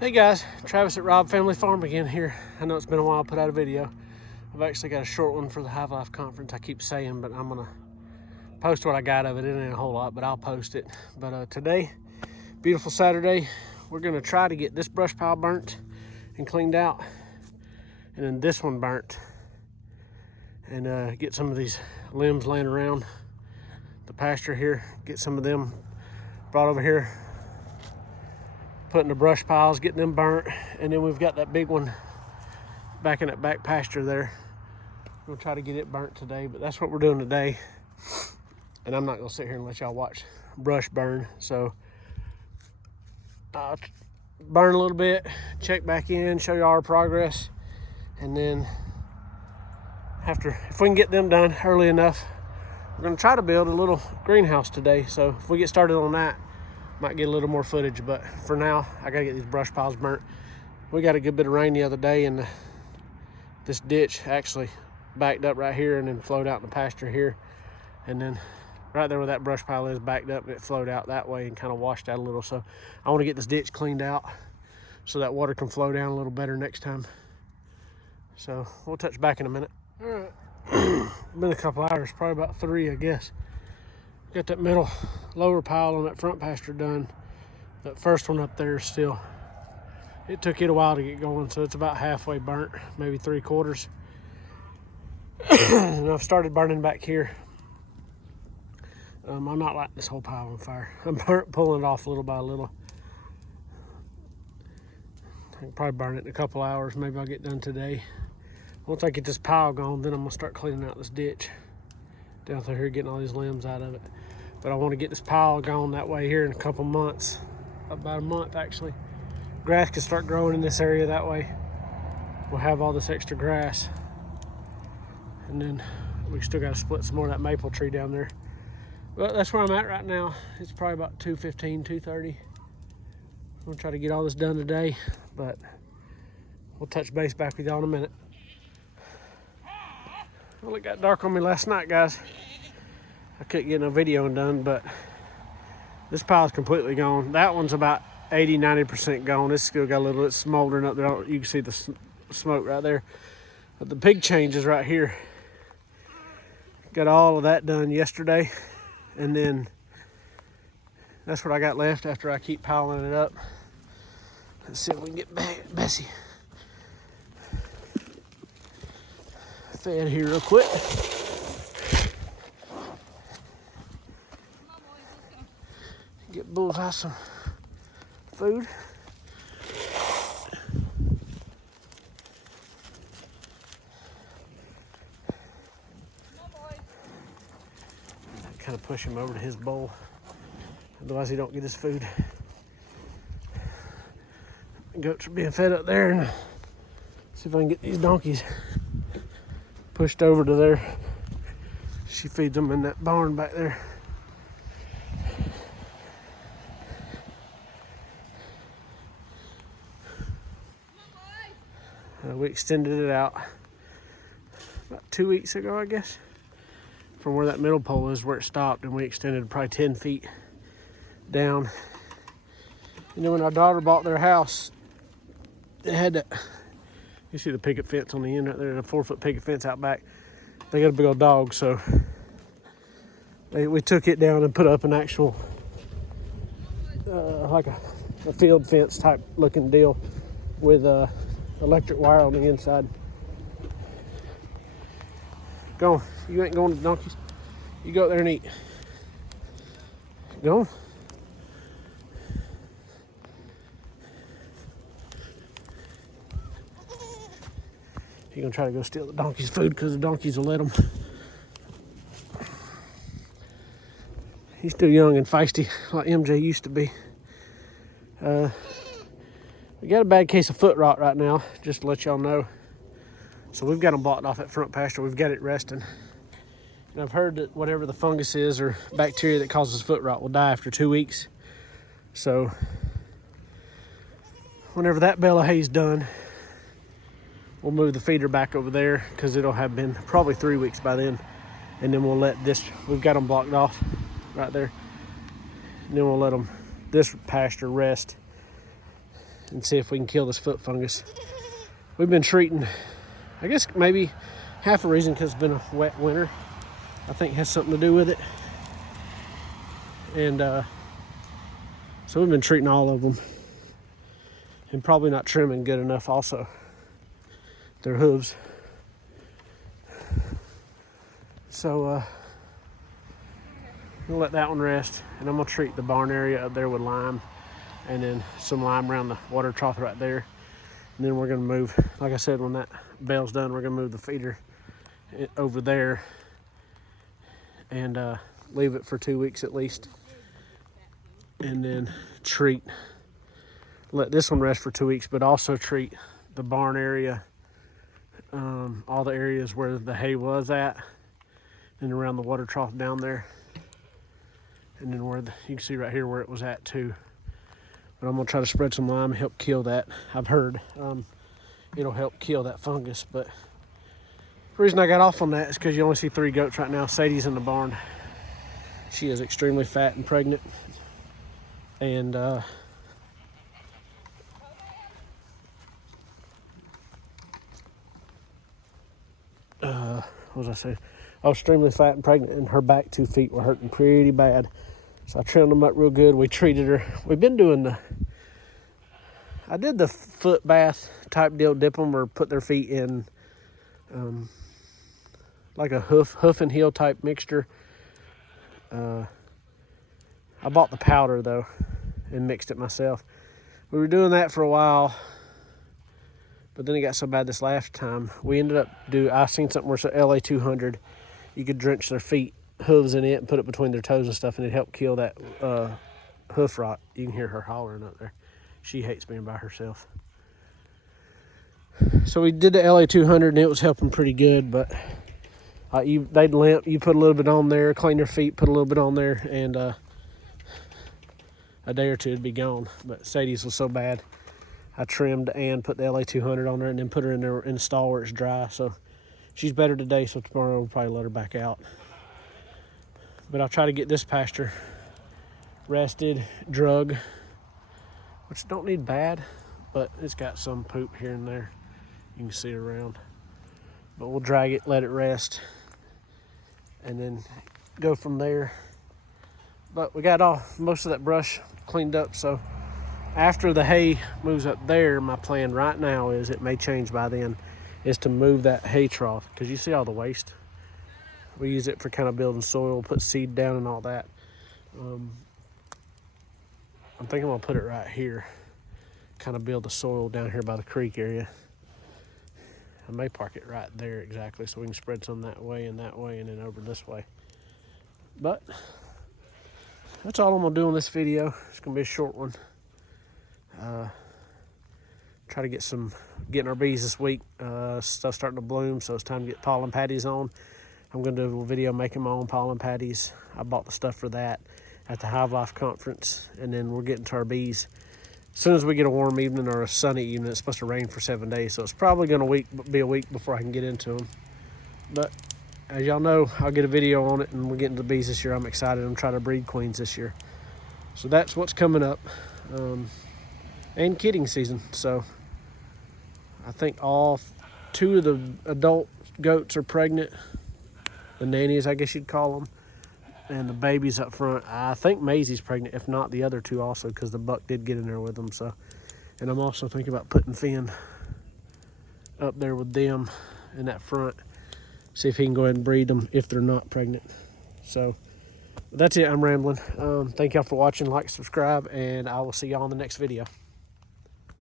Hey guys, Travis at Robb Family Farm again here. I know it's been a while I put out a video. I've actually got a short one for the Hive Life Conference, I keep saying, but I'm gonna post what I got of it. It ain't a whole lot, but I'll post it. But today, beautiful Saturday, we're gonna try to get this brush pile burnt and cleaned out, and then this one burnt, and get some of these limbs laying around the pasture here, get some of them brought over here, putting the brush piles, getting them burnt, and then we've got that big one back in that back pasture there. We'll try to get it burnt today, but that's what we're doing today. And I'm not gonna sit here and let y'all watch brush burn. So I'll burn a little bit, check back in, show y'all our progress, and then if we can get them done early enough, we're gonna try to build a little greenhouse today. So if we get started on that, might get a little more footage, but for now, I gotta get these brush piles burnt. We got a good bit of rain the other day, and this ditch actually backed up right here and then flowed out in the pasture here. And then right there where that brush pile is backed up, and it flowed out that way and kind of washed out a little. So I wanna get this ditch cleaned out so that water can flow down a little better next time. So we'll touch back in a minute. All right, been a couple hours, probably about 3, I guess. Got that middle lower pile on that front pasture done. That first one up there still, it took it a while to get going, so it's about halfway burnt, maybe 3/4. And I've started burning back here. I'm not lighting this whole pile on fire. I'm pulling it off little by little. I can probably burn it in a couple hours. Maybe I'll get done today. Once I get this pile gone, then I'm gonna start cleaning out this ditch down through here, getting all these limbs out of it. But I want to get this pile gone that way here in a couple months, about a month actually. Grass can start growing in this area that way. We'll have all this extra grass, and then we still got to split some more of that maple tree down there. But that's where I'm at right now. It's probably about 2:15, 2:30. I'm gonna try to get all this done today, but we'll touch base back with y'all in a minute. Well, it got dark on me last night, guys. I couldn't get no video done, but this pile's completely gone. That one's about 80-90% gone. It's still got a little bit smoldering up there. You can see the smoke right there. But the big change is right here. Got all of that done yesterday, and then that's what I got left after I keep piling it up. Let's see if we can get Bessie fed here real quick. Get Bullseye some food. Kind of push him over to his bowl, otherwise he don't get his food. Goats are being fed up there, and see if I can get these donkeys pushed over to there. She feeds them in that barn back there. We extended it out about 2 weeks ago, I guess, from where that middle pole is, where it stopped, and we extended probably 10 feet down. And then when our daughter bought their house, it had that, you see the picket fence on the end right there, the 4-foot picket fence out back. They got a big old dog, so we took it down and put up an actual, like a field fence type looking deal with electric wire on the inside. Go on. You ain't going to the donkeys. You go out there and eat. Go on. He's gonna try to go steal the donkey's food because the donkeys will let him. He's still young and feisty like MJ used to be. We got a bad case of foot rot right now, just to let y'all know. So we've got them blocked off at front pasture. We've got it resting. And I've heard that whatever the fungus is or bacteria that causes foot rot will die after 2 weeks. So whenever that bale of hay's done, we'll move the feeder back over there because it'll have been probably 3 weeks by then. And then we'll let this, we've got them blocked off right there. And then we'll let them, this pasture rest and see if we can kill this foot fungus. We've been treating, I guess maybe half a reason because it's been a wet winter. I think it has something to do with it. And so we've been treating all of them, and probably not trimming good enough also, their hooves. So I'm gonna let that one rest, and I'm gonna treat the barn area up there with lime, and then some lime around the water trough right there. And then we're gonna move, like I said, when that bale's done, we're gonna move the feeder over there and leave it for 2 weeks at least. And then let this one rest for 2 weeks, but also treat the barn area, all the areas where the hay was at, and around the water trough down there. And then where you can see right here where it was at too. But I'm gonna try to spread some lime and help kill that. I've heard it'll help kill that fungus. But the reason I got off on that is because you only see 3 goats right now. Sadie's in the barn. She is extremely fat and pregnant. And what was I saying? I was extremely fat and pregnant, and her back 2 feet were hurting pretty bad. So I trimmed them up real good. We treated her. We've been doing I did the foot bath type deal, dip them or put their feet in like a hoof and heel type mixture. I bought the powder though and mixed it myself. We were doing that for a while, but then it got so bad this last time. We ended up I seen something where it's LA 200. You could drench their hooves in it and put it between their toes and stuff, and it helped kill that hoof rot. You can hear her hollering up there. She hates being by herself. So we did the LA 200 and it was helping pretty good, but they'd limp. You put a little bit on there, clean their feet, put a little bit on there, and a day or two it'd be gone. But Sadie's was so bad, I trimmed and put the LA 200 on there, and then put her in the stall where it's dry. So she's better today, so tomorrow we'll probably let her back out. But I'll try to get this pasture rested, drug, which don't need bad, but it's got some poop here and there. You can see it around. But we'll drag it, let it rest, and then go from there. But we got most of that brush cleaned up, so after the hay moves up there, my plan right now is, it may change by then, is to move that hay trough, because you see all the waste. We use it for kind of building soil, put seed down and all that. I'm thinking I'm gonna put it right here, kind of build the soil down here by the creek area. I may park it right there exactly, so we can spread some that way, and then over this way. But that's all I'm gonna do on this video. It's gonna be a short one. Try to getting our bees this week. Stuff's starting to bloom, so it's time to get pollen patties on. I'm gonna do a little video making my own pollen patties. I bought the stuff for that at the Hive Life conference, and then we're getting to our bees. As soon as we get a warm evening or a sunny evening, it's supposed to rain for 7 days, so it's probably gonna be a week before I can get into them. But as y'all know, I'll get a video on it, and we're getting to the bees this year. I'm excited. I'm trying to breed queens this year. So that's what's coming up. And kidding season. So I think all 2 of the adult goats are pregnant. The nannies, I guess you'd call them. And the babies up front. I think Maisie's pregnant, if not the other 2 also, because the buck did get in there with them. So, and I'm also thinking about putting Finn up there with them in that front. See if he can go ahead and breed them if they're not pregnant. So that's it. I'm rambling. Thank y'all for watching. Like, subscribe, and I will see y'all in the next video.